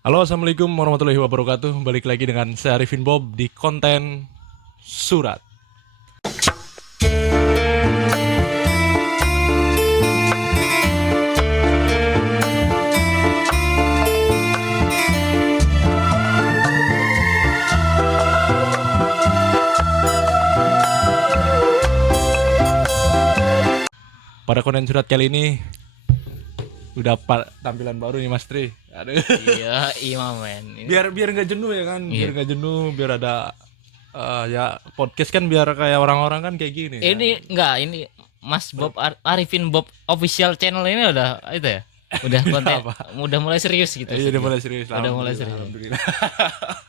Halo, assalamualaikum warahmatullahi wabarakatuh. Balik lagi dengan saya Arifin Bob di konten surat. Pada konten surat kali ini udah tampilan baru nih Mas Tri. Aduh. Iya, Imam men. Biar nggak jenuh ya kan, biar Iya. nggak jenuh, biar ada ya podcast kan biar kayak orang-orang kan kayak gini. Ini enggak, ini Mas Bob Arifin Bob official channel ini udah itu ya. Udah konten, apa? udah mulai serius gitu. Iya udah mulai serius. Udah mulai serius. Alhamdulillah.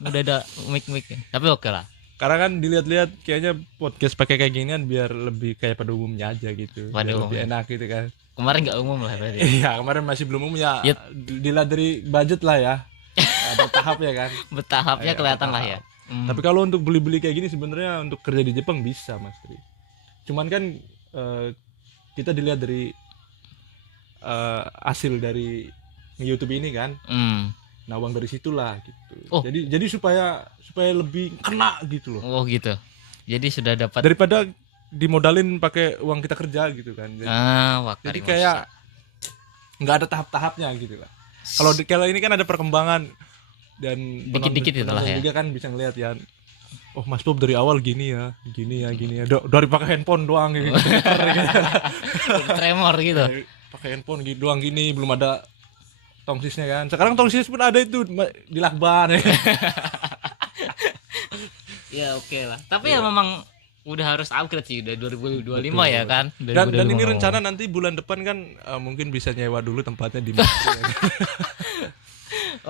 Udah ada mic-mic. Tapi oke lah. Karena kan dilihat-lihat kayaknya podcast pakai kayak ginian biar lebih kayak pada umumnya aja gitu. Pada Biar lebih umumnya. enak gitu kan. Kemarin enggak umum lah berarti. Iya kemarin masih belum umum ya. Yep. Dilihat dari budget lah ya. Ada tahap ya kan. Bertahapnya Iya, kelihatan lah bertahap. ya. Tapi kalau untuk beli-beli kayak gini sebenarnya untuk kerja di Jepang bisa Mas Tri. Cuman kan kita dilihat dari hasil dari YouTube ini kan. Nah uang dari situlah gitu. Oh. Jadi supaya lebih kena gitu loh. Oh gitu. Jadi sudah dapat. Daripada dimodalin pakai uang kita kerja gitu kan. Jadi kayak nggak ada tahap-tahapnya gitu lah. Kalau ini kan ada perkembangan dan Dikit-dikit itulah ya. juga kan bisa ngeliat ya. Oh Mas Bob dari awal gini ya. Dari pakai handphone doang gitu. tremor gitu. Pakai handphone gitu doang gini, belum ada tongsisnya kan. Sekarang tongsis pun ada itu di lakban ya. Ya oke lah. Tapi ya memang udah harus upgrade sih, udah 2025 ya kan. Dan ini rencana nanti bulan depan kan mungkin bisa nyewa dulu tempatnya di Mas Tri, ya.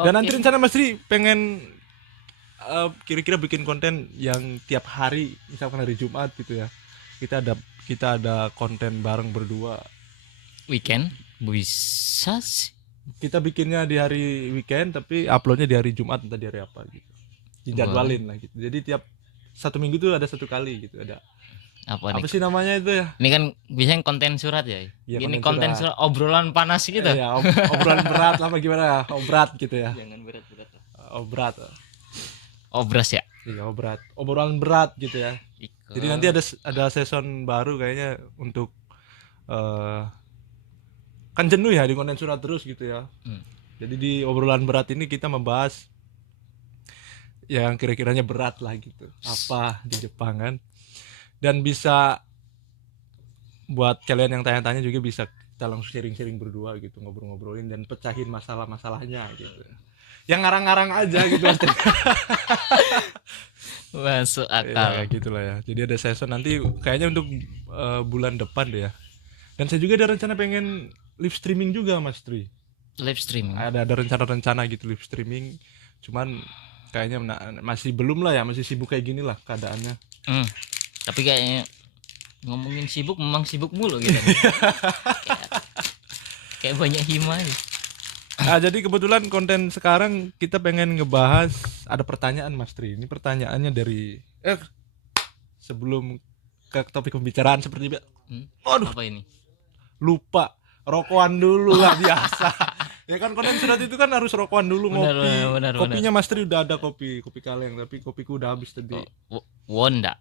Dan nanti rencana Mas Tri pengen kira-kira bikin konten yang tiap hari, misalkan hari Jumat gitu ya. Kita ada konten bareng berdua. Weekend bisa sih. Kita bikinnya di hari weekend tapi uploadnya di hari Jumat entah di hari apa gitu. Dijadwalin lah gitu. Jadi tiap satu minggu tuh ada satu kali gitu. Ada apa sih namanya itu ya? Ini kan biasanya konten surat ya. Iya, ini konten surat obrolan panas gitu. Ya, obrolan berat lah gimana? Obrat gitu ya. Jangan berat-berat. Obrat. Obras ya. Iya, obrat. Obrolan berat gitu ya. Jadi nanti ada season baru kayaknya untuk kan jenuh ya di konten surat terus gitu ya. Jadi di obrolan berat ini kita membahas yang kira-kiranya berat lah gitu. Apa di Jepang kan. Dan bisa buat kalian yang tanya-tanya juga bisa kita langsung sharing-sharing berdua gitu, ngobrol-ngobrolin dan pecahin masalah-masalahnya gitu. Yang ngarang-ngarang aja gitu. Masuk akal. Ya, gitu lah ya. Jadi ada season nanti kayaknya untuk bulan depan deh ya. Dan saya juga ada rencana pengen live streaming juga Mas Tri. Live streaming. Ada rencana-rencana gitu live streaming. Cuman kayaknya masih belum lah ya, masih sibuk kayak gini lah keadaannya. Tapi kayaknya ngomongin sibuk memang sibuk mulu gitu. kayak banyak hima nih. Nah, jadi kebetulan konten sekarang kita pengen ngebahas ada pertanyaan Mas Tri. Ini pertanyaannya dari sebelum ke topik pembicaraan seperti Aduh, apa ini? Lupa rokokan dulu lah biasa. Ya kan konten surat itu kan harus rokokan dulu. Benar, kopinya Mas Tri udah ada kopi kaleng tapi kopiku udah habis tadi. Wonda.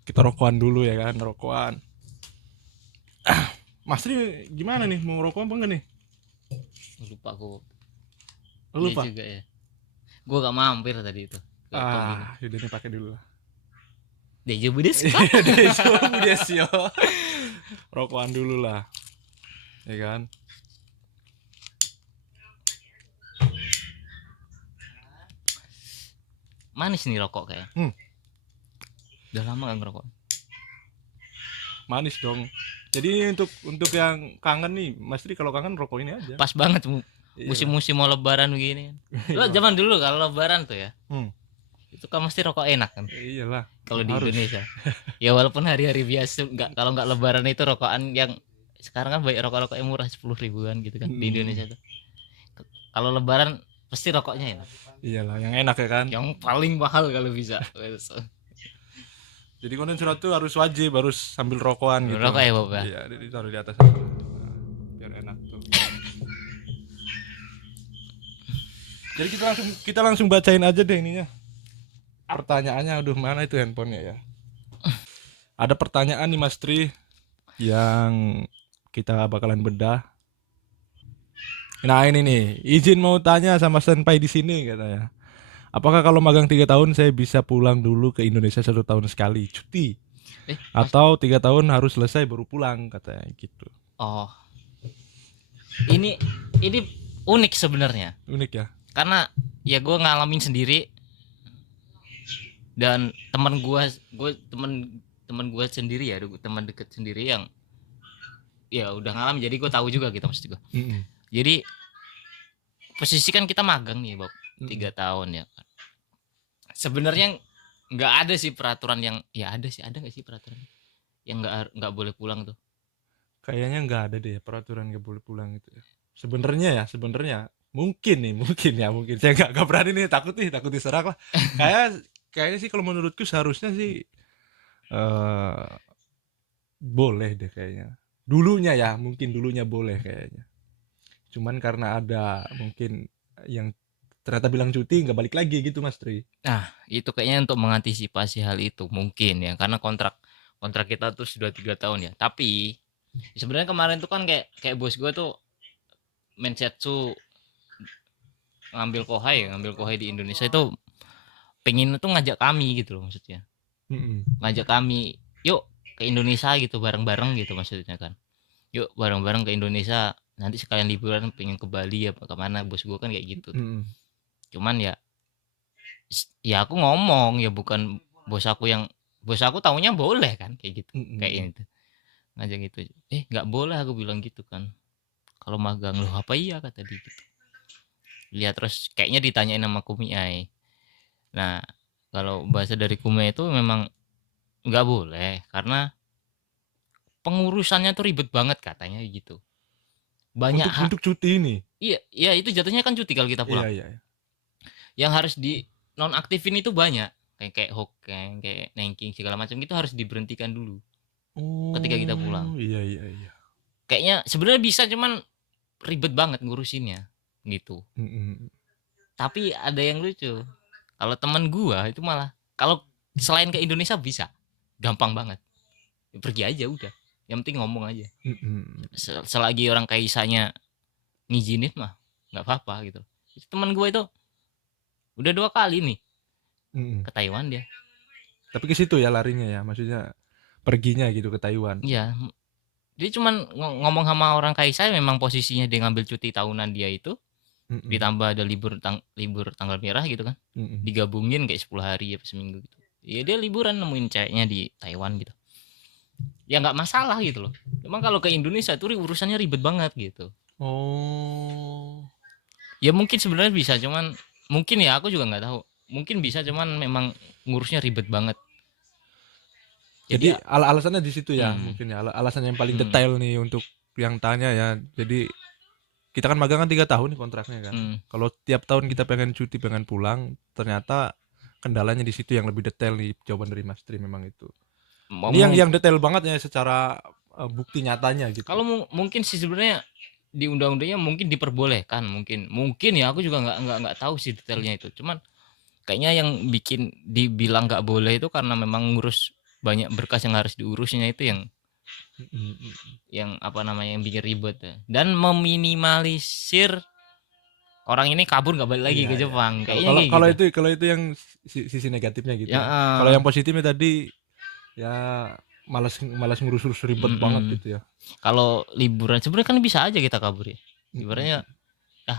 Kita rokokan dulu ya kan, rokokan. Mas Tri gimana nih, mau rokok apa enggak nih? Lupa aku. Lupa juga ya. Gua gak mampir tadi itu. Yaudah nih pakai dulu lah. Dejavu desu ka? Dejavu desu yo. Rokokan dulu lah. Ya kan? Manis nih rokok kayaknya. Udah lama gak ngerokok. Manis dong. Jadi untuk yang kangen nih, Mas Tri kalau kangen rokok ini aja. Pas banget musim-musim mau lebaran begini. Lo zaman dulu kalau lebaran tuh ya. Itu kan mesti rokok enak kan. Iyalah. Kalau di Indonesia. Ya walaupun hari-hari biasa kalau nggak lebaran itu rokokan yang sekarang kan banyak rokok-rokok yang murah 10 ribuan gitu kan di Indonesia tuh. Kalau lebaran pasti rokoknya enak. Iyalah, yang enak ya kan. Yang paling mahal kalau bisa. Jadi konten surat tuh harus wajib, harus sambil rokokan gitu. Rokok ya Bapak. Iya, ditaruh di atas. Biar enak tuh. Jadi kita langsung bacain aja deh ininya. Pertanyaannya, aduh mana itu handphonenya ya. Ada pertanyaan nih Mas Tri yang kita bakalan bedah. Nah ini nih, izin mau tanya sama senpai di sini katanya. Apakah kalau magang 3 tahun saya bisa pulang dulu ke Indonesia 1 tahun sekali cuti? Mas, Atau 3 tahun harus selesai baru pulang katanya gitu. oh, ini unik sebenarnya. Unik ya. Karena ya gue ngalamin sendiri, dan teman gue sendiri ya, teman deket sendiri yang ya udah ngalamin, jadi gue tahu juga gitu maksud gue. Mm-mm. Jadi posisi kan kita magang nih Bob, Mm-mm. 3 tahun ya. Sebenarnya nggak ada sih peraturan yang, ya ada sih, ada nggak sih peraturan yang nggak boleh pulang tuh? Kayaknya nggak ada deh peraturan nggak boleh pulang itu ya. Sebenarnya mungkin nih, mungkin saya nggak berani nih, takut diserang lah. Kayaknya sih kalau menurutku seharusnya sih eh boleh deh kayaknya. Mungkin dulunya boleh kayaknya. Cuman karena ada mungkin yang ternyata bilang cuti nggak balik lagi gitu Mas Tri. Nah itu kayaknya untuk mengantisipasi hal itu mungkin ya, karena kontrak kontrak kita tuh sudah 3 tahun ya. Tapi sebenarnya kemarin tuh kan kayak kayak bos gue tuh Mensetsu ngambil kohai di Indonesia itu, pengen tuh ngajak kami gitu loh maksudnya, Mm-mm. ngajak kami yuk ke Indonesia gitu bareng-bareng gitu maksudnya kan, yuk bareng-bareng ke Indonesia nanti sekalian liburan, pengen ke Bali ya kemana, bos gue kan kayak gitu tuh. Mm-mm. Cuman ya ya aku ngomong ya, bukan bos aku yang, bos aku taunya boleh kan kayak gitu, kayak Mm-mm. ini tuh ngajak gitu, nggak boleh aku bilang gitu kan, kalau magang. Loh apa iya kata dia gitu, lihat terus kayaknya ditanyain sama Kumiai. Nah kalau bahasa dari Kumiai itu memang nggak boleh karena pengurusannya tuh ribet banget katanya gitu, banyak Untuk hak. cuti ini. Iya iya, itu jatuhnya kan cuti kalau kita Iya pulang, iya. Iya. yang harus di nonaktifin itu banyak, kayak kayak Hokeng, kayak Nengking segala macam itu harus diberhentikan dulu ketika kita pulang. Oh iya iya iya. Kayaknya sebenarnya bisa, cuman ribet banget ngurusinnya gitu. Mm-mm. Tapi ada yang lucu, kalau teman gua itu malah, kalau selain ke Indonesia bisa gampang banget, pergi aja udah, yang penting ngomong aja. Mm-mm. Selagi orang kaisanya ngizinin mah nggak apa-apa gitu. Teman gue itu udah 2 kali nih Mm-mm. ke Taiwan dia. Tapi ke situ ya larinya ya, maksudnya perginya gitu ke Taiwan. Iya, dia cuman ngomong sama orang kaisai, memang posisinya dia ngambil cuti tahunan dia itu, Mm-mm. ditambah ada libur tanggal merah gitu kan, Mm-mm. digabungin kayak 10 hari ya seminggu gitu. Ya dia liburan nemuin ceweknya di Taiwan gitu. Ya nggak masalah gitu loh. Emang kalau ke Indonesia tuh urusannya ribet banget gitu. Oh. Ya mungkin sebenarnya bisa, cuman mungkin ya aku juga nggak tahu. Mungkin bisa, cuman memang ngurusnya ribet banget. Jadi Jadi ya, alasannya di situ ya, hmm, mungkin ya alasan yang paling hmm, detail nih untuk yang tanya ya. Jadi kita kan magang kan 3 tahun nih kontraknya kan. hmm. Kalau tiap tahun kita pengen cuti pengen pulang, ternyata kendalanya di situ yang lebih detail nih jawaban dari Mas Tri memang itu. Mau, Ini yang detail banget ya secara bukti nyatanya gitu. kalau mungkin sih sebenarnya di undang-undangnya mungkin diperbolehkan, mungkin ya, aku juga nggak tahu sih detailnya itu. Cuman kayaknya yang bikin dibilang nggak boleh itu karena memang ngurus banyak berkas yang harus diurusnya, itu yang apa namanya, yang bikin ribet ya. Dan meminimalisir orang ini kabur nggak balik lagi Iya ke iya. Jepang, Kalau kayaknya kalau kayak kalau gitu. itu yang sisi negatifnya gitu Ya ya. Kalau yang positifnya tadi ya malas malas ngurus-urus ribet banget gitu ya. kalau liburan sebenarnya kan bisa aja kita kabur ya, Mm-mm. ibaratnya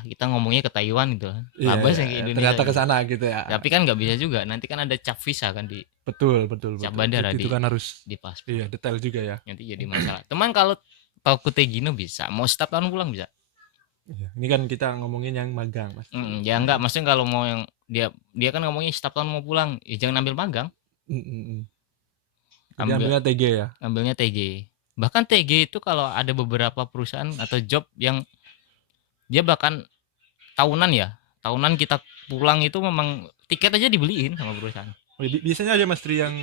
kita ngomongnya ke Taiwan gitu kan, Iya labas iya yang ke iya. Indonesia Ternyata ke gitu. sana gitu ya. Tapi kan nggak bisa juga, nanti kan ada cap visa kan, di Betul betul cap betul. bandara, Itu kan harus di paspor, iya detail juga ya. nanti jadi masalah. Teman kalau Tokute Gino bisa, mau setiap tahun pulang bisa. Iya. Ini kan kita ngomongin yang magang Mas Tri. Ya enggak, maksudnya kalau mau yang dia dia kan ngomongnya setiap tahun mau pulang, ya jangan ambil magang, Mm-mm. Jadi ambil ambilnya TG ya. ambilnya TG. Bahkan TG itu kalau ada beberapa perusahaan atau job yang dia bahkan tahunan ya, tahunan kita pulang itu memang tiket aja dibeliin sama perusahaan. Oh, biasanya aja Mas Tri yang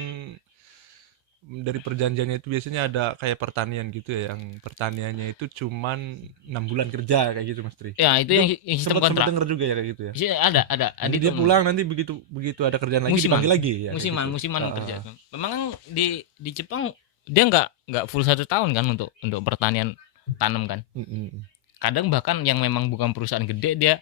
dari perjanjiannya itu biasanya ada kayak pertanian gitu ya, yang pertaniannya itu cuman 6 bulan kerja kayak gitu Mas Tri. Ya itu Itu yang sistem sempat sempat kontrak. denger juga ya kayak gitu ya. Bisa ada Nanti di dia temen. pulang, nanti begitu begitu ada kerjaan lagi Musiman, dipanggil lagi ya kayak musiman, gitu. musiman kerja. Heeh. Memang kan di Jepang dia nggak full 1 tahun kan untuk pertanian tanam kan. Mm-mm. Kadang bahkan yang memang bukan perusahaan gede dia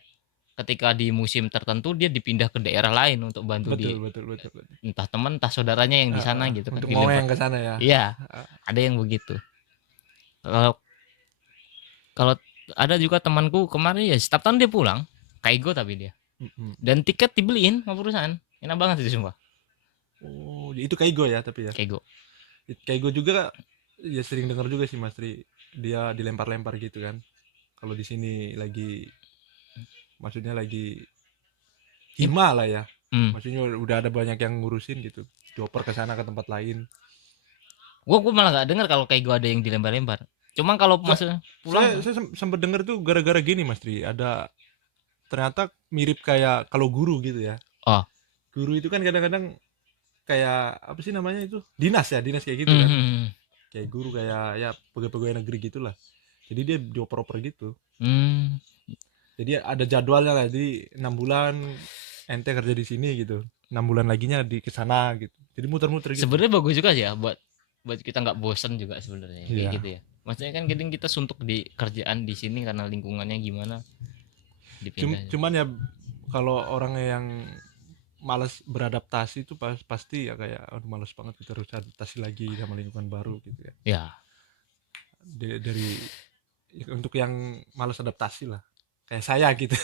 ketika di musim tertentu dia dipindah ke daerah lain untuk bantu di Betul betul betul betul. entah teman entah saudaranya yang di sana gitu kan Untuk dilempar. ngomong ke sana ya. Iya, Heeh. ada yang begitu. Kalau kalau ada juga temanku kemarin ya setiap tahun dia pulang, Kaigo tapi dia. Mm-mm. Dan tiket dibeliin sama perusahaan. Enak banget itu sumpah. Oh, itu Kaigo ya tapi ya. Kaigo. Kaigo juga ya sering dengar juga sih Mas Tri. Dia dilempar-lempar gitu kan. Kalau di sini lagi, maksudnya lagi hima lah ya. Hmm. Maksudnya udah ada banyak yang ngurusin gitu. Dioper ke sana ke tempat lain. Gua malah nggak dengar kalau Kaigo ada yang dilempar-lempar. Cuma kalau Saya masuk saya, pulang, saya sempat dengar tuh gara-gara gini Mas Tri. Ada ternyata mirip kayak kalau guru gitu ya. oh, Guru itu kan kadang-kadang kayak apa sih namanya itu? Dinas ya, dinas kayak gitu kan. hmm, Kayak guru kayak ya pegawai-pegawai negeri gitulah. Jadi dia dioper-oper gitu. hmm. Jadi ada jadwalnya lah, jadi 6 bulan ente kerja di sini gitu, 6 bulan laginya di kesana gitu, jadi muter-muter gitu. Sebenarnya bagus juga sih ya buat kita nggak bosen juga sebenarnya kayak Iya. gitu ya. Maksudnya kan kadang kita suntuk di kerjaan di sini karena lingkungannya gimana dipindah. Cuman ya kalau orang yang malas beradaptasi itu pasti ya kayak aduh malas banget kita harus adaptasi lagi sama lingkungan baru gitu ya. Ya, Dari ya, untuk yang malas adaptasi lah kayak saya gitu.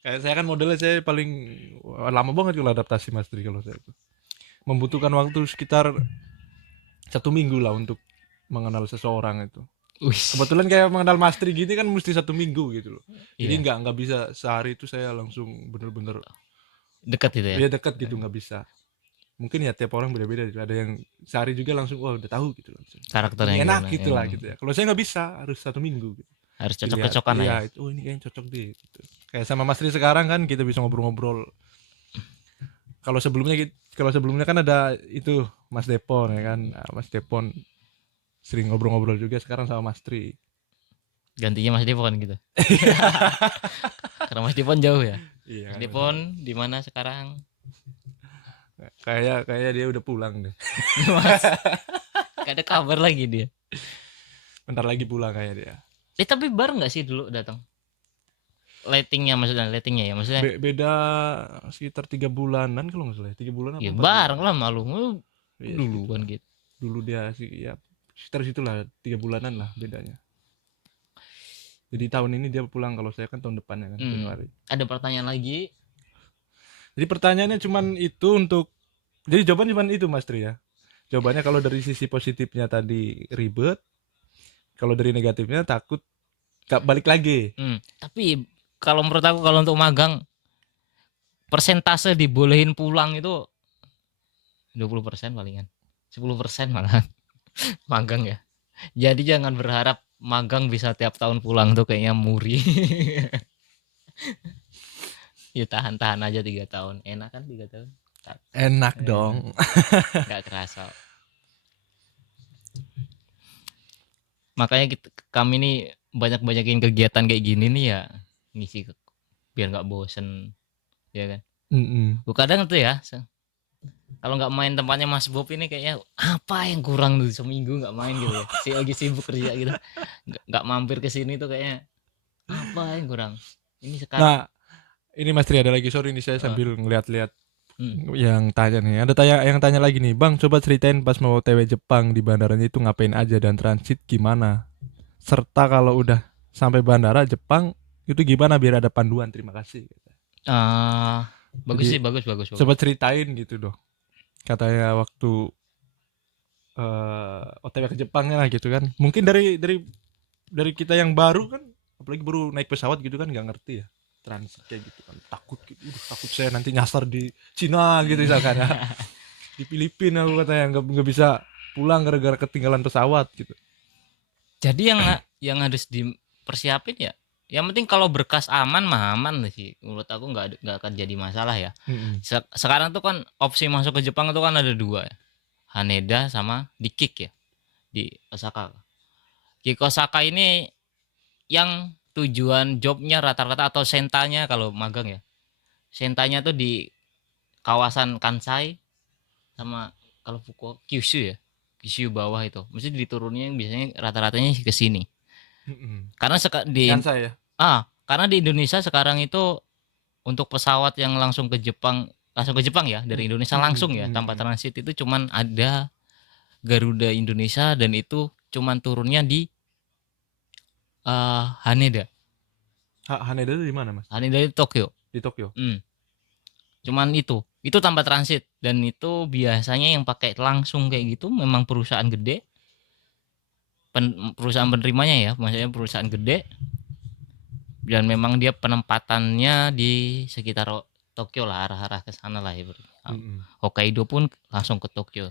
Kayak saya kan modelnya saya paling lama banget kalau adaptasi Mas Tri. Kalau saya itu membutuhkan waktu sekitar 1 minggu lah untuk mengenal seseorang itu. wih, Kebetulan kayak mengenal Mas Tri gini kan mesti 1 minggu gitu loh. Jadi iya nggak bisa sehari itu saya langsung bener-bener dekat itu ya. ya dekat gitu, nggak bisa. Mungkin ya tiap orang beda-beda gitu. Ada yang sehari juga langsung wah udah tahu gitu langsung. Karakternya Ini enak gimana? gitu lah gitu ya. Kalau saya nggak bisa, harus 1 minggu gitu. Harus Dilihat, cocok-cocokan lah ya. iya itu oh ini kayaknya cocok deh gitu. Kayak sama Mas Tri sekarang kan kita bisa ngobrol-ngobrol. Kalau sebelumnya kan ada itu Mas Depon ya kan. Nah, Mas Depon sering ngobrol-ngobrol juga sekarang sama Mas Tri. Gantinya Mas Depon gitu. Karena Mas Depon jauh ya. Iya Mas kan. Depon di mana sekarang? Kayak dia udah pulang deh. Mas, gak ada kabar lagi dia. Bentar lagi pulang kayak dia. Tapi baru nggak sih dulu datang? Lightingnya ya maksudnya. Beda sekitar 3 bulanan kalau nggak salah. 3 bulan apa Ya 4 bulan? bareng lah malu Iya dulu segitu kan lah. gitu. Dulu dia sih ya sekitar situlah 3 bulanan lah bedanya. Jadi tahun ini dia pulang, kalau saya kan tahun depan ya kan Januari. Ada pertanyaan lagi. Jadi pertanyaannya cuman itu untuk, jadi jawaban cuman itu Mas Tri ya. Jawabannya kalau dari sisi positifnya tadi ribet, kalau dari negatifnya takut gak balik lagi. Tapi kalau menurut aku kalau untuk magang persentase dibolehin pulang itu 20% palingan. 10% malah magang ya. Jadi jangan berharap magang bisa tiap tahun pulang tuh kayaknya muri. Ya tahan-tahan aja 3 tahun. Enak kan 3 tahun? Enak dong. Gak kerasa. Makanya kami nih banyak-banyakin kegiatan kayak gini nih ya ngisi biar nggak bosen ya kan. Kadang tuh ya kalau nggak main tempatnya Mas Bob ini kayaknya apa yang kurang tuh seminggu nggak main gitu ya. Si lagi sibuk kerja gitu nggak mampir ke sini tuh kayaknya apa yang kurang ini sekarang. Nah ini Mas Tri ada lagi, sorry ini saya sambil ngeliat-liat yang tanya nih. Ada yang tanya lagi nih, Bang coba ceritain pas mau TW Jepang di bandaranya itu ngapain aja dan transit gimana, serta kalau udah sampai bandara Jepang itu gimana biar ada panduan, terima kasih. Bagus Jadi, sih bagus. Coba ceritain gitu dong, katanya waktu OTW ke Jepang lah gitu kan. Mungkin dari kita yang baru kan, apalagi baru naik pesawat gitu kan nggak ngerti ya transit kayak gitu kan, takut gitu. Takut saya nanti nyasar di Cina gitu misalkan ya. Di Filipina aku katanya nggak bisa pulang gara-gara ketinggalan pesawat gitu. Jadi yang harus dipersiapin ya Yang penting kalau berkas aman mah aman sih. Menurut aku nggak akan jadi masalah ya. Mm-mm. Sekarang tuh kan opsi masuk ke Jepang itu kan ada dua ya. Haneda sama di Kik ya, di Osaka. Kik Osaka ini yang tujuan jobnya rata-rata atau sentanya kalau magang ya. Sentanya tuh di kawasan Kansai sama kalau Fukuoka Kyushu ya. Kyushu bawah itu. Mesti diturunnya yang biasanya rata-ratanya ke sini. Mm-mm. Karena di Kan saya. karena di Indonesia sekarang itu untuk pesawat yang langsung ke Jepang ya dari Indonesia Mm-mm. langsung ya tanpa Mm-mm. transit itu cuman ada Garuda Indonesia dan itu cuman turunnya di Haneda. Haneda itu di mana mas? Haneda itu Tokyo. Di Tokyo. Hmm. Cuman itu tanpa transit dan itu biasanya yang pakai langsung kayak gitu memang perusahaan gede, perusahaan penerimanya ya, maksudnya perusahaan gede dan memang dia penempatannya di sekitar Tokyo lah, arah-arah ke sana lah ya. Mm-mm. Hokkaido pun langsung ke Tokyo.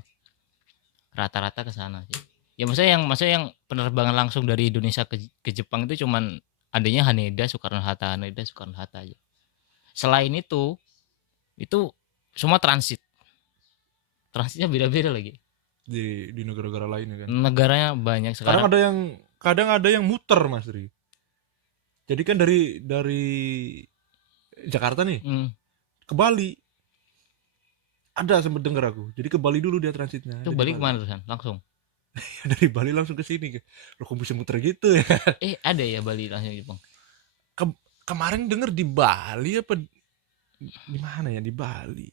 Rata-rata ke sana sih. Ya maksudnya yang penerbangan langsung dari Indonesia ke Jepang itu cuman adanya Haneda Soekarno Hatta aja. Selain itu semua transit. Transitnya beda-beda lagi. Di negara-negara lain ya kan. Negaranya banyak sekarang. Kadang ada yang muter mas Ri. Jadi kan dari Jakarta nih Hmm, ke Bali, ada sempet denger aku. Jadi ke Bali dulu dia transitnya, itu ada di balik Bali. kemana terusan? Langsung. Dari Bali langsung ke sini. Loh kok bisa muter gitu ya? Ada ya Bali langsung Jepang. Kemarin denger di Bali apa di mana ya, di Bali.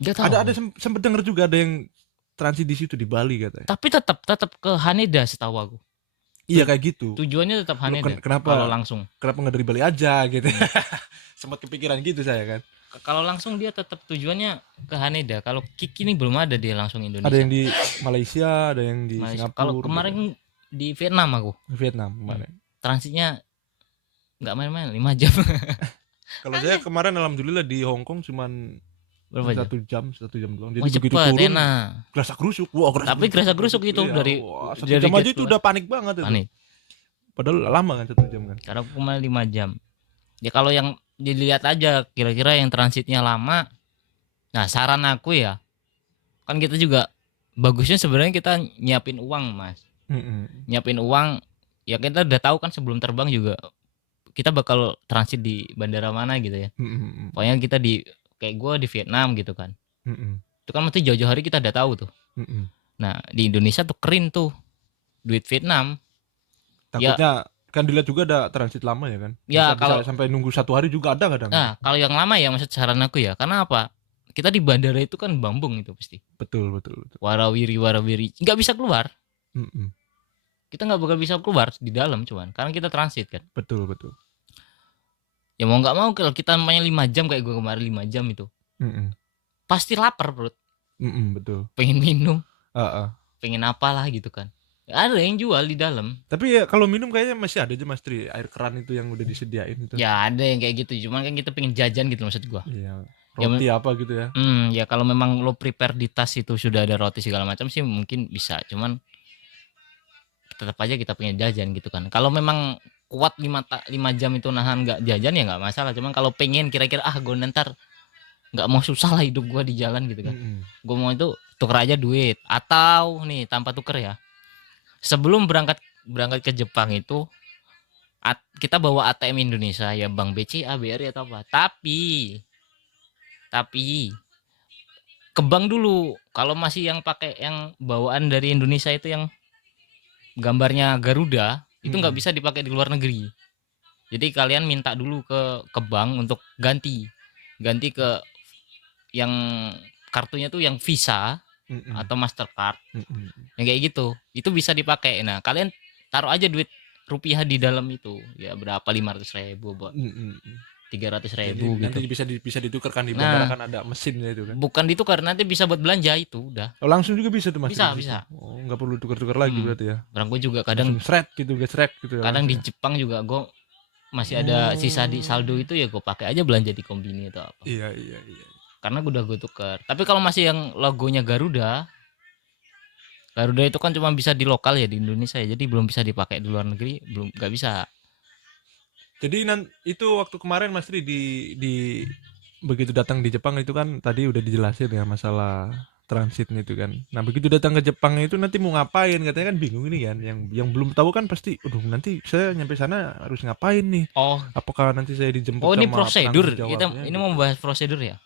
Gak tahu. Ada sempet denger juga ada yang transit di situ di Bali katanya. Tapi tetap ke Haneda setahu aku. Iya kayak gitu. Tujuannya tetap Loh, Haneda kalau kenapa langsung. nggak dari Bali aja gitu? Hmm. Sempat kepikiran gitu saya kan. Kalau langsung dia tetap tujuannya ke Haneda. Kalau Kiki ini belum ada dia langsung Ada Indonesia. yang di Malaysia, ada yang di Malaysia. Kalau Singapura gitu. kemarin di Vietnam aku. Vietnam kemarin. Transitnya nggak main-main 5 jam. Kalau saya kemarin alhamdulillah di Hong Kong cuman Berapa jam? satu jam doang. Wah Jadi begitu cepet turun enak. gerasa gerusuk. Wah, Tapi gerasa gerusuk itu iya, dari wah, 1 dari jam aja gate itu keluar. udah panik banget itu. Panik. Padahal lama kan 1 jam kan. Karena aku kemarin 5 jam. Ya kalau yang dilihat aja kira-kira yang transitnya lama. Nah saran aku ya, kan kita juga bagusnya sebenarnya kita nyiapin uang mas. Mm-mm. Nyiapin uang, ya kita udah tahu kan sebelum terbang juga kita bakal transit di bandara mana gitu ya. Mm-mm. Pokoknya kita kayak gue di Vietnam gitu kan. Mm-mm. Itu kan mesti jauh-jauh hari kita udah tahu tuh. Mm-mm. Nah di Indonesia tuh keren tuh duit Vietnam. Ya, Takutnya kan dilihat juga ada transit lama ya kan. ya Bisa kalau sampai nunggu 1 hari juga ada kadang. kalau yang lama ya maksud saran aku ya. Karena apa? Kita di bandara itu kan bambung itu pasti. Betul, betul, betul. Warawiri, nggak bisa keluar. Mm-mm. Kita nggak bakal bisa keluar di dalam cuman. Karena kita transit kan. Betul, betul. Ya mau nggak mau kalau kita main 5 jam kayak gue kemarin 5 jam itu. Mm-mm. Pasti lapar perut. Mm-mm, betul. Pengen minum. Uh-uh. Pengen apalah gitu kan. Ada yang jual di dalam. Tapi ya kalau minum kayaknya masih ada aja Mas Tri, air keran itu yang udah disediain itu. Ya ada yang kayak gitu. Cuman kan kita pengen jajan gitu maksud gua. Iya. Ya, Roti apa gitu ya. ya kalau memang lo prepare di tas itu sudah ada roti segala macam sih mungkin bisa. Cuman tetap aja kita pengen jajan gitu kan. Kalau memang kuat 5 jam itu nahan nggak jajan ya nggak masalah. Cuman kalau pengen kira-kira gue ntar nggak mau susah lah hidup gua di jalan gitu kan. Mm-mm. Gue mau itu tuker aja duit atau nih tanpa tuker ya. Sebelum berangkat ke Jepang itu kita bawa ATM Indonesia ya Bank BCA, BRI atau apa. Tapi ke bank dulu. Kalau masih yang pakai yang bawaan dari Indonesia itu yang gambarnya Garuda, itu nggak bisa dipakai di luar negeri. Jadi kalian minta dulu ke bank untuk ganti ke yang kartunya tuh yang Visa atau Mastercard. Yang kayak gitu. Itu bisa dipakai. Nah, kalian taruh aja duit rupiah di dalam itu. Ya berapa 500.000, 300.000 gitu. Nanti bisa ditukarkan di bandara kan ada mesinnya itu kan. Bukan ditukar, nanti bisa buat belanja itu udah. Oh, langsung juga bisa tuh Mas. Bisa. Oh, nggak perlu tukar-tukar lagi berarti ya. Orang gue juga kadang gesrek gitu ya. Kadang di Jepang juga gue masih ada sisa di saldo itu ya gue pakai aja belanja di kombini atau apa. Iya. Karena udah gue tukar. Tapi kalau masih yang logonya Garuda itu kan cuma bisa di lokal ya di Indonesia ya. Jadi belum bisa dipakai di luar negeri, belum nggak bisa. Jadi itu waktu kemarin Mas Tri di begitu datang di Jepang itu kan tadi udah dijelasin ya masalah transitnya itu kan. Nah, begitu datang ke Jepang itu nanti mau ngapain katanya kan bingung ini kan. Yang belum tahu kan pasti, aduh nanti saya nyampe sana harus ngapain nih? Oh, Apakah nanti saya dijemput oh ini sama penanggung prosedur. jawabnya Ini mau gitu. membahas prosedur ya.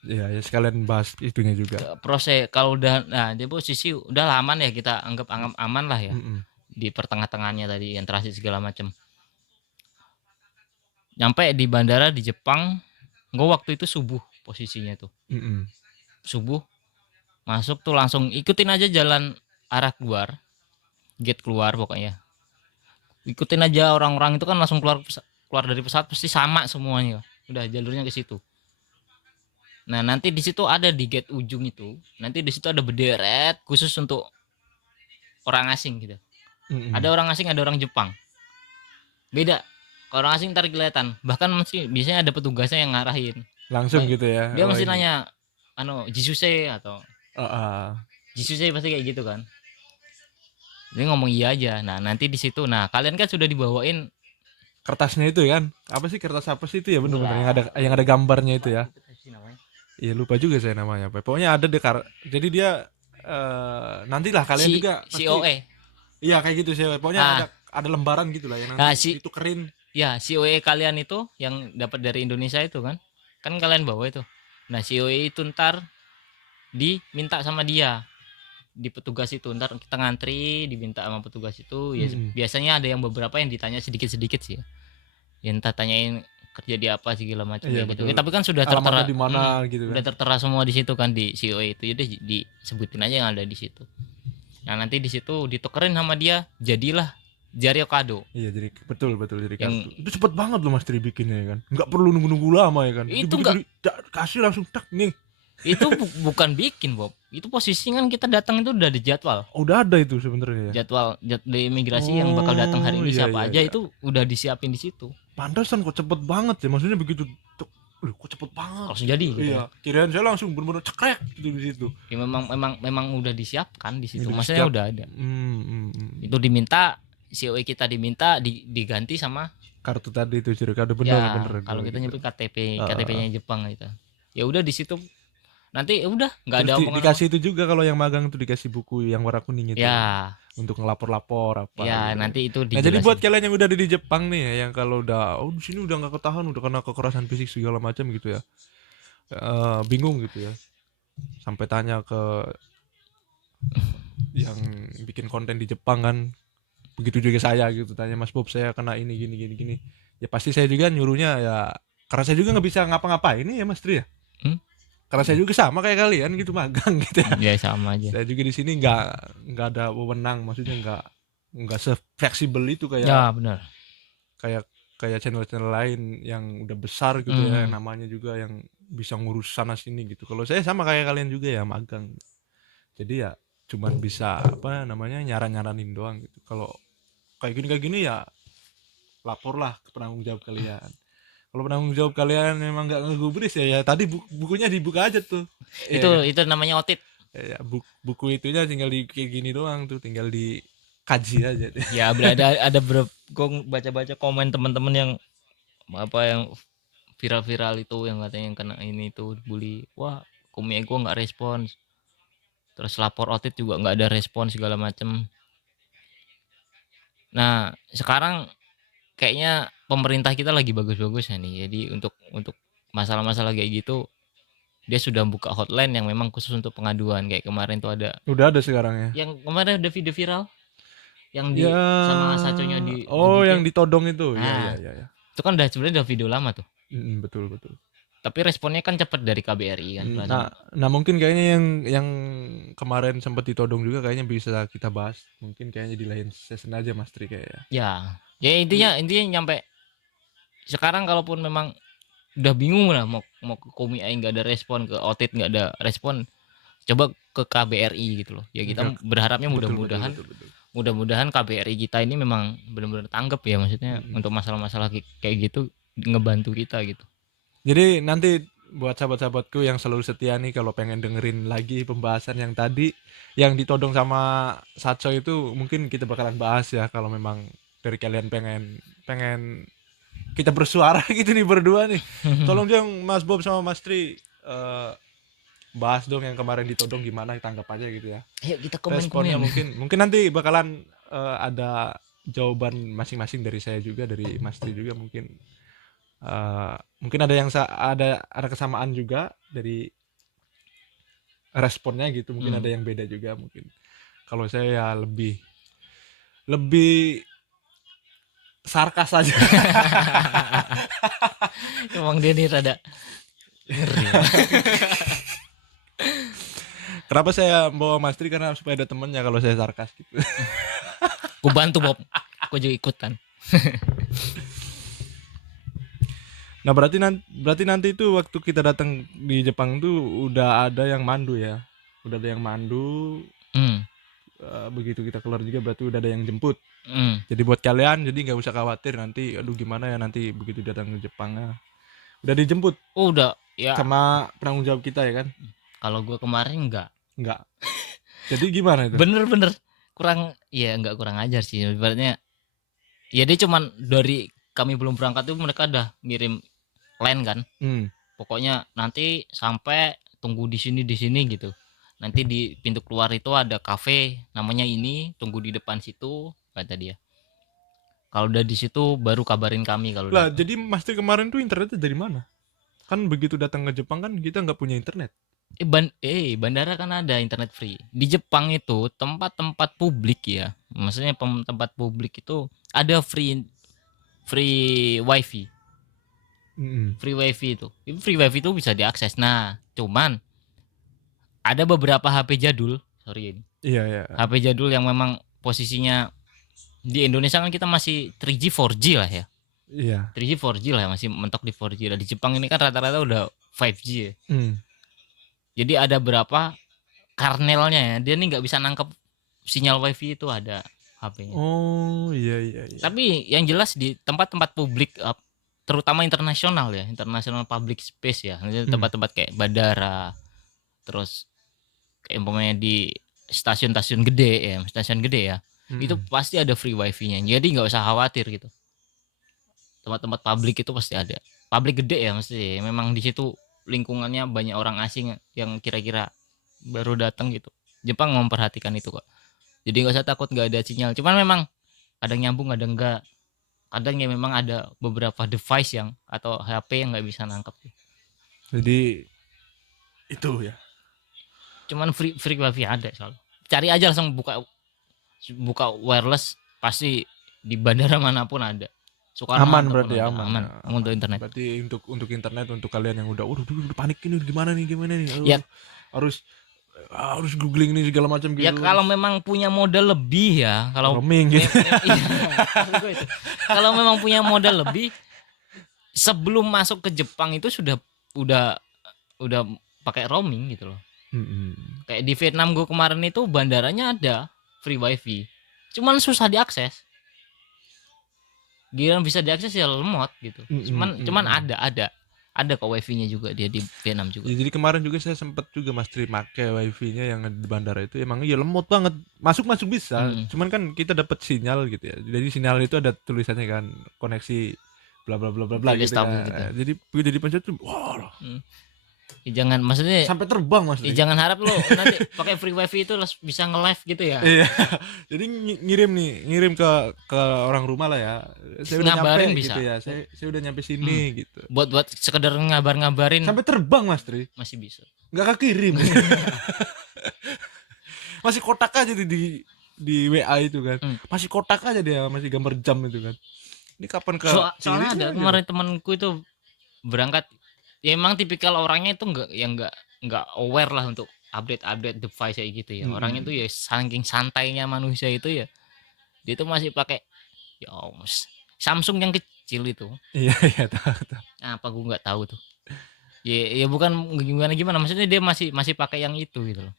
Ya, ya sekalian bahas itunya juga. Proses kalau udah, nah di posisi udah aman ya, kita anggap aman lah ya. Mm-mm. Di pertengah-tengahnya tadi yang transit segala macam. Nyampe di bandara di Jepang, gue waktu itu subuh posisinya tuh. Mm-mm. Subuh masuk tuh langsung ikutin aja jalan arah keluar, gate keluar pokoknya. Ikutin aja orang-orang itu kan langsung keluar dari pesawat pasti sama semuanya. Udah jalurnya ke situ. Nah, nanti di situ ada di gate ujung itu, nanti di situ ada berderet khusus untuk orang asing gitu. Mm-mm. Ada orang asing, ada orang Jepang. Beda. Kalau orang asing ntar kelihatan. Bahkan mesti biasanya ada petugasnya yang ngarahin. Langsung gitu ya. Dia Oh mesti ini. nanya, Jisuse atau Ah, Jisuse pasti kayak gitu kan. Dia ngomong iya aja. Nah, nanti di situ. Nah, kalian kan sudah dibawain. kertasnya itu kan. Apa sih kertas apa sih itu ya bener-bener Itulah. yang ada gambarnya itu Apa ya. itu sih namanya? Iya lupa juga saya namanya apa. Pokoknya ada deh jadi dia nantilah kalian juga pasti COE. iya kayak gitu sih. Pokoknya Ah, ada lembaran gitu lah yang nanti nah si ditukerin. ya COE kalian itu yang dapat dari Indonesia itu kan. Kan kalian bawa itu. Nah, COE itu ntar diminta sama dia di petugas itu, ntar kita ngantri diminta sama petugas itu ya. Mm-mm. Biasanya ada yang beberapa yang ditanya sedikit-sedikit sih ya, yang tak tanyain kerja di apa segala macam Iya kayak gitu betul. ya, tapi kan sudah Alamatnya tertera, di mana gitu udah kan. tertera semua di situ kan di COE itu, jadi disebutin aja yang ada di situ. Nah, nanti di situ ditukerin sama dia, jadilah jari Okado Iya jadi betul betul jadi yang kartu. Itu cepet banget loh Mas Tri bikinnya ya kan. Nggak perlu nunggu-nunggu lama ya kan. Jadi itu begitu enggak. kasih langsung tak nih. Itu bukan bikin Bob, itu posisi kan kita datang itu udah di jadwal. Oh, udah ada itu sebenarnya ya. Di imigrasi yang bakal datang hari Oh ini iya siapa iya aja iya. itu udah disiapin di situ. Pantesan kok cepet banget ya. Maksudnya begitu kok cepet banget. Langsung jadi gitu Iya, ya. kirain saya langsung bener-bener cekrek gitu di situ. Ya memang udah disiapkan di situ. Udah Maksudnya setiap udah ada. hmm. Itu diminta COE kita diminta diganti sama, Kartu tadi itu ciri kado bener ya bener kalau gua kita gitu. nyebut Heeh. KTP-nya Jepang gitu. Ya udah di situ nanti udah nggak Terus ada omongan apa. dikasih itu juga kalau yang magang tuh dikasih buku yang warna kuning itu Ya, untuk ngelapor-lapor apa ya gitu. nanti itu Nah jadi buat dijelasin. kalian yang udah ada di Jepang nih ya, yang kalau udah di sini udah nggak ketahan udah kena kekerasan fisik segala macam gitu ya, bingung gitu ya, sampai tanya ke yang bikin konten di Jepang kan, begitu juga saya gitu tanya Mas Bob saya kena ini gini gini gini, ya pasti saya juga nyuruhnya ya karena saya juga nggak bisa ngapa-ngapain ini ya Mas Tri ya, Hmm? karena saya juga sama kayak kalian gitu magang gitu ya. Ya sama aja. Saya juga di sini nggak ada wewenang, maksudnya nggak se-fleksibel itu kayak Ya benar. kayak kayak channel-channel lain yang udah besar gitu ya, Hmm. namanya juga yang bisa ngurus sana sini gitu. Kalau saya sama kayak kalian juga ya magang. Jadi ya cuman bisa apa namanya nyaran-nyaranin doang gitu. Kalau kayak gini ya laporlah ke penanggung jawab kalian. Kalau penanggung jawab kalian memang nggak ngegubris ya tadi bukunya dibuka aja tuh. itu Iya kan? itu namanya audit. Ya, buku itunya tinggal di kayak gini doang tuh, tinggal dikaji aja. Ya ada berapa, gue baca-baca komen teman-teman yang apa yang viral-viral itu yang katanya yang kena ini tuh bully. Wah, komik gue nggak respons. Terus lapor audit juga nggak ada respon segala macem. Nah, sekarang kayaknya pemerintah kita lagi bagus-bagus ya nih. Jadi untuk masalah-masalah kayak gitu dia sudah buka hotline yang memang khusus untuk pengaduan. Kayak kemarin tuh ada, Udah ada sekarang ya. yang kemarin ada video viral yang Ya, di sama Saconya oh yang digebukin. ditodong itu. Ya ya Nah, ya ya. itu kan udah sebenarnya udah video lama tuh. Betul betul. Tapi responnya kan cepet dari KBRI kan langsung. Nah mungkin kayaknya yang kemarin sempat ditodong juga kayaknya bisa kita bahas. Mungkin kayaknya di lain season aja Mas Tri kayaknya. Ya intinya nyampe sekarang kalaupun memang udah bingung lah mau ke Komi Aing nggak ada respon, ke Otit nggak ada respon, coba ke KBRI gitu loh ya. Kita Enggak, berharapnya betul betul mudah-mudahan betul betul. KBRI kita ini memang benar-benar tanggap ya, maksudnya Mm-mm. untuk masalah-masalah kayak gitu ngebantu kita gitu. Jadi nanti buat sahabat-sahabatku yang selalu setia nih kalau pengen dengerin lagi pembahasan yang tadi yang ditodong sama Satso itu mungkin kita bakalan bahas ya kalau memang dari kalian pengen pengen kita bersuara gitu nih berdua nih. Tolong dong Mas Bob sama Mas Tri bahas dong yang kemarin ditodong gimana tanggapannya gitu ya. Ayo kita Responnya komen-komen. mungkin nanti bakalan ada jawaban masing-masing dari saya juga, dari Mas Tri juga mungkin. Mungkin ada yang ada kesamaan juga dari responnya gitu, mungkin ada yang beda juga mungkin. Kalau saya ya lebih sarkas aja. Emang dia nih rada ngeri. Kenapa saya bawa Mas Tri, karena supaya ada temennya kalau saya sarkas gitu. Gue bantu Bob, gue juga ikutan. Nah berarti nanti itu waktu kita datang di Jepang tuh udah ada yang mandu ya, udah ada yang mandu. Begitu kita keluar juga berarti udah ada yang jemput. Jadi buat kalian jadi nggak usah khawatir nanti, aduh gimana ya nanti begitu datang ke Jepang udah dijemput Udah ya. sama penanggung jawab kita ya kan? Kalau gue kemarin enggak. Jadi gimana itu? Bener-bener nggak kurang ajar sih. Ibaratnya ya dia cuman dari kami belum berangkat tuh mereka udah ngirim plan kan. Pokoknya nanti sampai tunggu di sini gitu. Nanti di pintu keluar itu ada kafe namanya ini, tunggu di depan situ kata dia. Kalau udah di situ baru kabarin kami kalau Lah jadi Mas Tri kemarin tuh internetnya dari mana? Kan begitu datang ke Jepang kan kita nggak punya internet. Bandara kan ada internet free. Di Jepang itu tempat-tempat publik ya. Maksudnya tempat publik itu ada free wifi. Free wifi itu. Free wifi itu bisa diakses. Nah, cuman ada beberapa HP jadul, sorry ini. Iya. HP jadul yang memang posisinya di Indonesia kan kita masih 3G 4G lah ya. Iya. 3G 4G lah, masih mentok di 4G lah. Di Jepang ini kan rata-rata udah 5G ya. Jadi ada berapa karnelnya ya, dia nih nggak bisa nangkep sinyal wifi itu ada HP-nya. Oh iya. Tapi yang jelas di tempat-tempat publik, terutama internasional ya, international public space ya, tempat-tempat kayak bandara, terus kayak umpamanya di stasiun gede ya, itu pasti ada free wifi-nya. Jadi nggak usah khawatir gitu. Tempat-tempat publik itu pasti ada. Publik gede ya mesti. Memang di situ lingkungannya banyak orang asing yang kira-kira baru datang gitu. Jepang memperhatikan itu kok. Jadi nggak usah takut nggak ada sinyal. Cuman memang kadang nyambung, kadang enggak. Kadang ya memang ada beberapa device yang atau HP yang nggak bisa nangkep. Jadi itu ya. Cuman free wifi ada soal. Cari aja langsung buka wireless, pasti di bandara manapun ada. Aman berarti aman. Untuk internet. Berarti untuk internet untuk kalian yang udah panik ini gimana nih Ya, harus googling nih segala macam gitu. Ya kalau memang punya modal lebih ya, kalau roaming gitu. Kalau memang punya modal lebih, sebelum masuk ke Jepang itu udah pakai roaming gitu loh. Kayak di Vietnam gue kemarin itu bandaranya ada free wifi, cuman susah diakses. Giliran bisa diakses ya lemot gitu. Cuman ada kok wifi-nya juga dia di Vietnam juga. Jadi kemarin juga saya sempat juga Mas Tri pakai wifi-nya yang di bandara itu, emang iya lemot banget. Masuk bisa. Cuman kan kita dapat sinyal gitu ya. Jadi sinyal itu ada tulisannya kan koneksi bla bla bla bla bla gitu, kan. Gitu. Jadi begitu dipencet tuh jangan, maksudnya sampai terbang Mas Tri. Jangan harap lo nanti pakai free wifi itu bisa nge-live gitu ya. Iya. Jadi ngirim ke orang rumah lah ya. Saya udah ngabarin nyampe bisa. Gitu ya. Saya udah nyampe sini gitu. Buat sekedar ngabarin. Sampai terbang Mas Tri. Masih bisa. Nggak kekirim. Masih kotak aja di WA itu kan. Masih kotak aja dia, masih gambar jam itu kan. Ini kapan ke soalnya ada kemarin temanku itu berangkat, ya emang tipikal orangnya itu nggak aware lah untuk update device kayak gitu ya. Orangnya itu ya saking santainya manusia itu ya, dia itu masih pakai ya Samsung yang kecil itu. Iya tahu. Apa gue nggak tahu tuh. Ya bukan gimana maksudnya dia masih pakai yang itu gitu loh.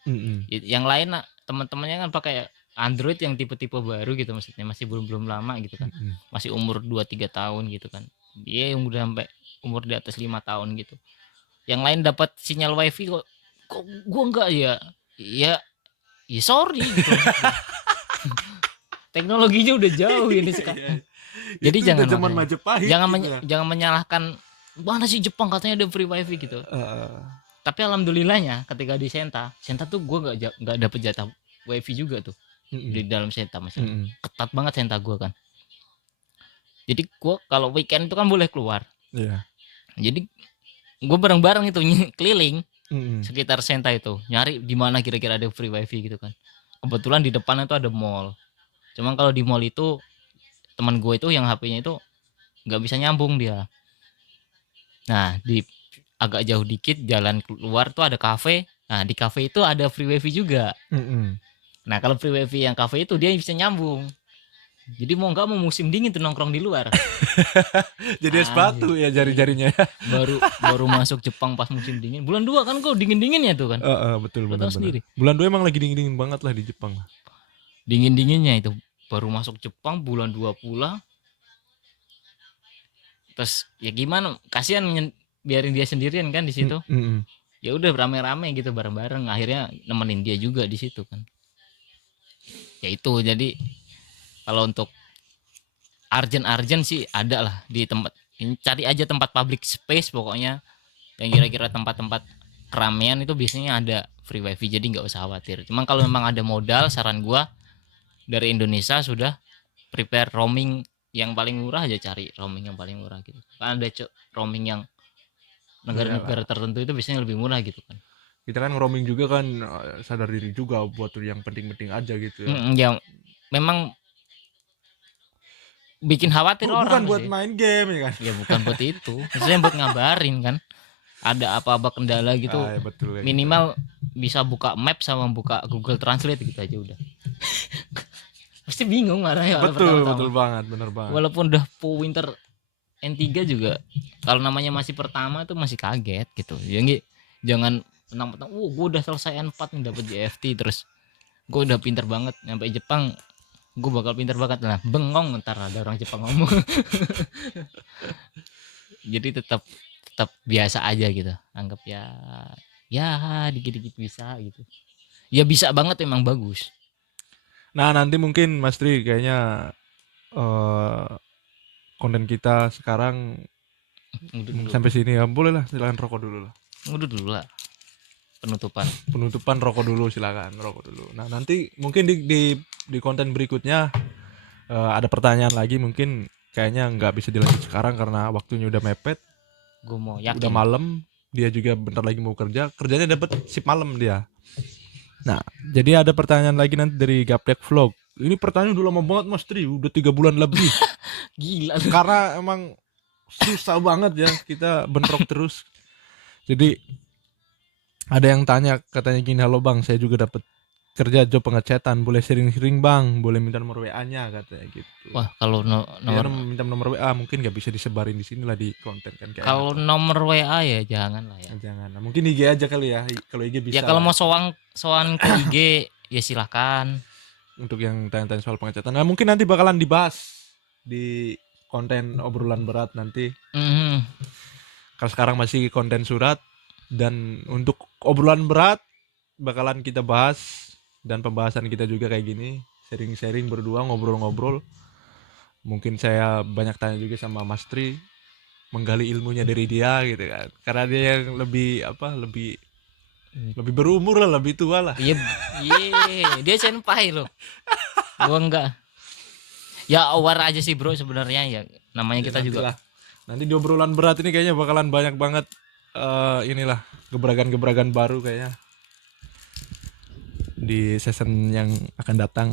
Yang lain teman-temannya kan pakai Android yang tipe-tipe baru gitu, maksudnya masih belum lama gitu kan. Masih umur 2-3 tahun gitu kan. Dia yang udah sampai umur di atas 5 tahun gitu. Yang lain dapat sinyal wifi kok gua enggak ya sorry gitu. Teknologinya udah jauh ini sekarang. Jadi Itu jangan udah zaman makanya. Majapahit Jangan gitu ya. jangan menyalahkan mana sih Jepang katanya ada free wifi gitu. Heeh. Tapi alhamdulillahnya ketika di Senta tuh gue nggak dapet jatah wifi juga tuh Mm-mm. di dalam Senta masih Mm-mm. ketat banget Senta gue kan. Jadi gue kalau weekend itu kan boleh keluar. Iya. Jadi gue bareng-bareng itu keliling Mm-mm. sekitar Senta itu nyari di mana kira-kira ada free wifi gitu kan. Kebetulan di depannya tuh ada mall. Cuman kalau di mall itu teman gue itu yang HP-nya itu nggak bisa nyambung dia. Nah di agak jauh dikit jalan keluar tuh ada kafe. Nah di kafe itu ada free wifi juga. Mm-mm. Nah kalau free wifi yang kafe itu dia bisa nyambung. Jadi mau nggak mau musim dingin tuh nongkrong di luar. Jadi es Anjir. batu ya Iya. jari-jarinya ya. Baru baru masuk Jepang pas musim dingin. Bulan 2 kan kok dingin-dinginnya tuh kan. Heeh, betul Lo tahu benar-benar. sendiri. Bulan 2 emang lagi dingin-dingin banget lah di Jepang. Dingin-dinginnya itu baru masuk Jepang bulan 2 pulang. Terus ya gimana? Kasihan biarin dia sendirian kan di situ. Mm-mm. Ya udah rame-rame gitu bareng-bareng. Akhirnya nemenin dia juga di situ kan. Ya itu jadi kalau untuk arjen sih ada lah di tempat ini, cari aja tempat public space pokoknya yang kira-kira tempat-tempat keramaian itu biasanya ada free wifi jadi nggak usah khawatir. Cuman kalau memang ada modal saran gua dari Indonesia sudah prepare roaming yang paling murah aja, cari roaming yang paling murah gitu kan. Ada roaming yang negara-negara Iyalah. tertentu itu biasanya lebih murah gitu kan. Kita kan roaming juga kan, sadar diri juga buat yang penting-penting aja gitu ya. Ya memang bikin khawatir Bukan orang buat sih. main game ya kan. Ya bukan buat itu, maksudnya buat ngabarin kan ada apa-apa kendala gitu, Ya betul ya, minimal bisa buka map sama buka Google Translate gitu aja udah. Pasti bingung marahnya gitu. Betul banget, bener banget. walaupun udah winter N3 juga kalau namanya masih pertama tuh masih kaget gitu ya. Jangan mentang-mentang gue udah selesai N4 nih dapat JFT terus gue udah pinter banget nyampe Jepang, gue bakal pinter banget lah, bengong ntar ada orang Jepang ngomong. Jadi tetap tetap biasa aja gitu, anggap ya dikit-dikit bisa gitu, ya bisa banget emang bagus. Nah, nanti mungkin Mas Tri kayaknya eh konten kita sekarang sampai sini ya. Boleh lah, silakan rokok dulu lah. Udah dulu lah penutupan. Penutupan rokok dulu, silakan rokok dulu. Nah, nanti mungkin di konten berikutnya ada pertanyaan lagi, mungkin kayaknya nggak bisa dilanjut sekarang karena waktunya udah mepet. Gue mau yakin Udah malam, dia juga bentar lagi mau kerjanya dapat shift malam dia. Nah, jadi ada pertanyaan lagi nanti dari Gaplek Vlog. Ini pertanyaan udah lama banget Mas Tri, udah 3 bulan lebih. gila. Karena emang susah banget ya, kita bentrok terus. Jadi ada yang tanya, katanya gini, halo bang, saya juga dapat kerja job pengecetan, boleh sharing-sharing bang, boleh minta nomor WA-nya katanya gitu. Wah kalau Ya, minta nomor WA mungkin nggak bisa disebarin di sini lah di konten kan. kalau nomor WA ya jangan lah ya. Jangan, nah, mungkin IG aja kali ya, kalau IG bisa. Ya kalau lah. mau soan ke IG ya silahkan. Untuk yang tanya-tanya soal pengecetan, nah mungkin nanti bakalan dibahas di konten obrolan berat nanti. Kalau sekarang masih konten surat, dan untuk obrolan berat bakalan kita bahas, dan pembahasan kita juga kayak gini, sharing-sharing berdua, ngobrol-ngobrol. Mungkin saya banyak tanya juga sama Mas Tri, menggali ilmunya dari dia gitu kan, karena dia yang lebih berumur lah, lebih tua lah. Iya, dia senpai loh. Gua enggak. Ya aware aja sih bro sebenarnya ya. Namanya kita juga. Nanti di obrolan berat ini kayaknya bakalan banyak banget inilah gebrakan-gebrakan baru kayaknya di season yang akan datang.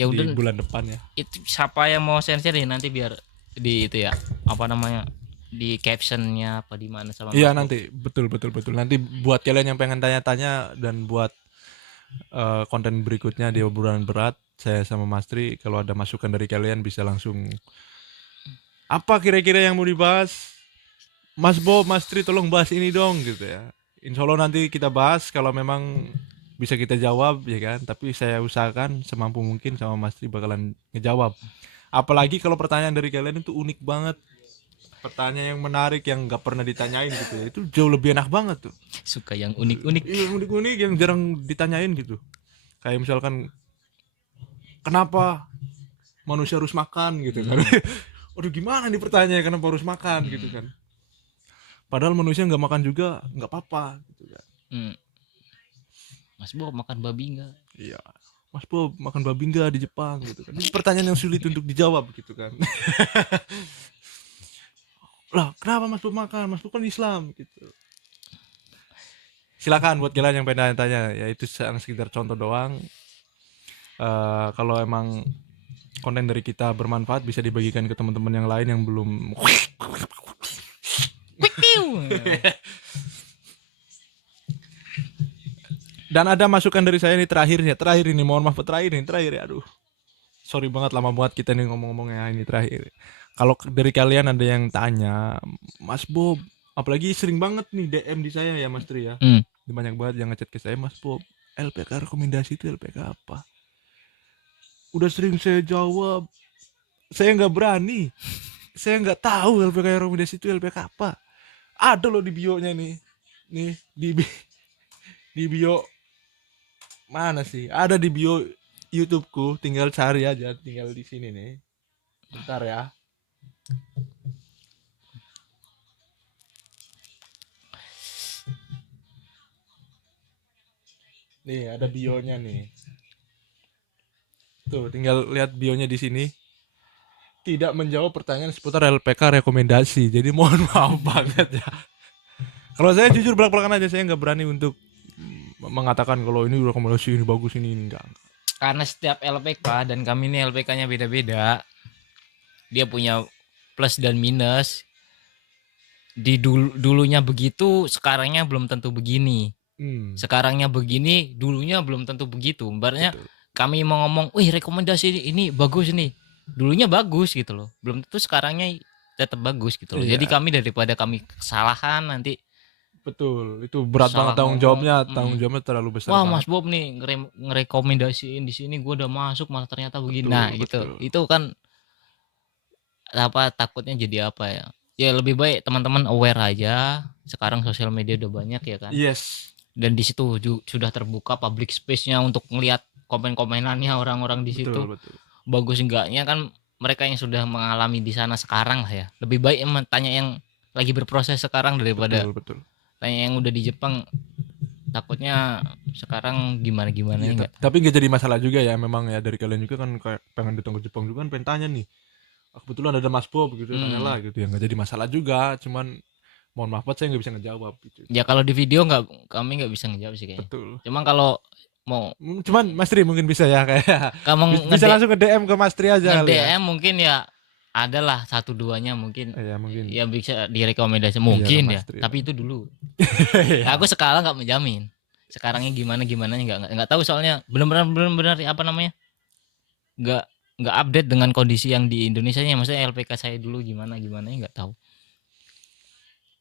Ya di udah bulan depan ya. Itu siapa yang mau share nanti biar di itu ya apa namanya di captionnya apa di mana sama. Iya nanti betul nanti buat kalian yang pengen tanya-tanya dan buat konten berikutnya di obrolan berat, saya sama Mas Tri, kalau ada masukan dari kalian bisa langsung, apa kira-kira yang mau dibahas, Mas Bob, Mas Tri tolong bahas ini dong gitu ya. Insya Allah nanti kita bahas kalau memang bisa kita jawab ya kan, tapi saya usahakan semampu mungkin sama Mas Tri bakalan ngejawab. Apalagi kalau pertanyaan dari kalian itu unik banget, pertanyaan yang menarik yang nggak pernah ditanyain gitu ya, itu jauh lebih enak banget tuh. Suka yang unik-unik. Iya, unik-unik yang jarang ditanyain gitu. Kayak misalkan kenapa manusia harus makan gitu kan. Waduh, gimana nih pertanyaannya, kenapa harus makan gitu kan. Padahal manusia nggak makan juga nggak apa-apa gitu kan. Mas Bob makan babi nggak? Iya, Mas Bob makan babi nggak di Jepang gitu kan. Ini pertanyaan yang sulit untuk dijawab gitu kan. Lah, kenapa Mas Bob makan? Mas Bob kan Islam gitu. Silakan buat kalian yang pengen tanya, ya itu sekedar contoh doang. Kalau emang konten dari kita bermanfaat, bisa dibagikan ke teman-teman yang lain yang belum. Dan ada masukan dari saya nih terakhir ini, mohon maaf terakhir ya, aduh sorry banget lama banget kita nih ngomong-ngomongnya, ini terakhir. Kalau dari kalian ada yang tanya, Mas Bob, apalagi sering banget nih DM di saya ya Mas Tri ya, banyak banget yang ngechat ke saya, Mas Bob, LPK rekomendasi itu LPK apa? Udah sering saya jawab, saya nggak berani, saya nggak tahu LPK rekomendasi itu LPK apa. Ada loh di bio-nya nih di bio mana sih? Ada di bio YouTube-ku, tinggal cari aja, tinggal di sini nih. Bentar ya. Nih, ada bio-nya nih. Tuh, tinggal lihat bio-nya di sini. Tidak menjawab pertanyaan seputar LPK rekomendasi. Jadi mohon maaf banget ya. Kalau saya jujur belak-belakan aja, saya nggak berani untuk mengatakan kalau ini rekomendasi, ini bagus, ini enggak. Karena setiap LPK, dan kami ini LPK-nya beda-beda, dia punya plus dan minus. Di dulunya begitu, sekarangnya belum tentu begini. Sekarangnya begini, dulunya belum tentu begitu. Ibaratnya kami mau ngomong, wih rekomendasi ini bagus nih, dulunya bagus gitu loh, belum tentu sekarangnya tetap bagus gitu loh. Jadi kami daripada kami kesalahan nanti. Betul, itu berat banget tanggung jawabnya terlalu besar. Wah, banget. Mas Bob nih ngerekomendasiin di sini, gue udah masuk malah ternyata begini. Nah, gitu. Itu kan apa, takutnya jadi apa ya? Ya lebih baik teman-teman aware aja. Sekarang sosial media udah banyak ya kan. Yes. Dan di situ sudah terbuka public space-nya untuk ngelihat komen-komenannya orang-orang di situ. Betul. Bagus enggaknya kan mereka yang sudah mengalami di sana sekarang lah ya. Lebih baik tanya yang lagi berproses sekarang daripada betul. Tanya yang udah di Jepang, takutnya sekarang gimana ya, enggak. Tapi nggak jadi masalah juga ya, memang ya dari kalian juga kan kayak pengen datang ke Jepang juga kan, pengen tanya nih, kebetulan ada Mas Bob gitu, tanyalah gitu ya, nggak jadi masalah juga, cuman mohon maaf saya nggak bisa ngejawab gitu. Ya kalau di video kami nggak bisa ngejawab sih kayaknya. Betul. Cuman kalau cuman Mas Tri mungkin bisa ya, kayak bisa langsung ke DM ke Mas Tri aja kali DM ya. mungkin ya adalah 1-2-nya mungkin. Mungkin ya bisa direkomendasi mungkin ya. Tapi itu dulu. Aku sekarang nggak menjamin. Sekarangnya gimana nggak tahu, soalnya benar-benar apa namanya, nggak update dengan kondisi yang di Indonesia nya. Maksudnya LPK saya dulu gimana nggak tahu.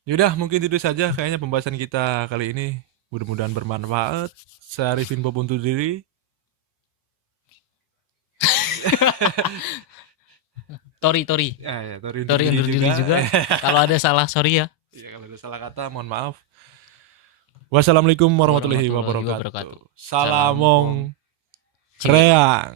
Yaudah, mungkin itu saja kayaknya pembahasan kita kali ini, mudah-mudahan bermanfaat. Saya Arifin Bob undur diri. Tori undur diri juga. Kalau ada salah sorry ya. Kalau ada salah kata mohon maaf. Wassalamualaikum warahmatullahi wabarakatuh. Salamong Kreang.